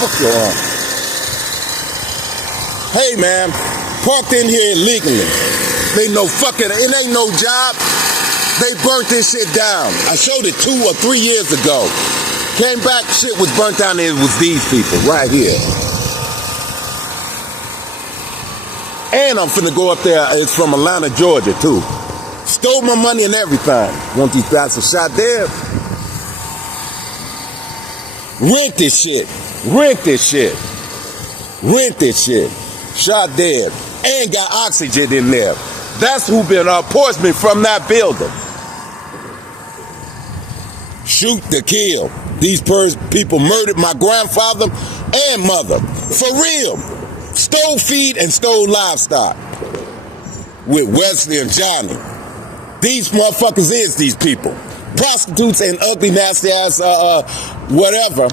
Fuck your aunt. Hey, man, parked in here illegally. They no fucking, it ain't no job. They burnt this shit down. I showed it 2 or 3 years ago. Came back, shit was burnt down, and it was these people right here. And I'm finna go up there. It's from Atlanta, Georgia, too. Stole my money and everything. Want these bastards shot dead? Rent this shit. Rent this shit. Rent this shit. Shot dead. And got oxygen in there. That's who been poisoned me from that building. Shoot to kill. These people murdered my grandfather and mother. For real. Stole feed and stole livestock. With Wesley and Johnny. These motherfuckers is these people. Prostitutes and ugly, nasty ass, whatever.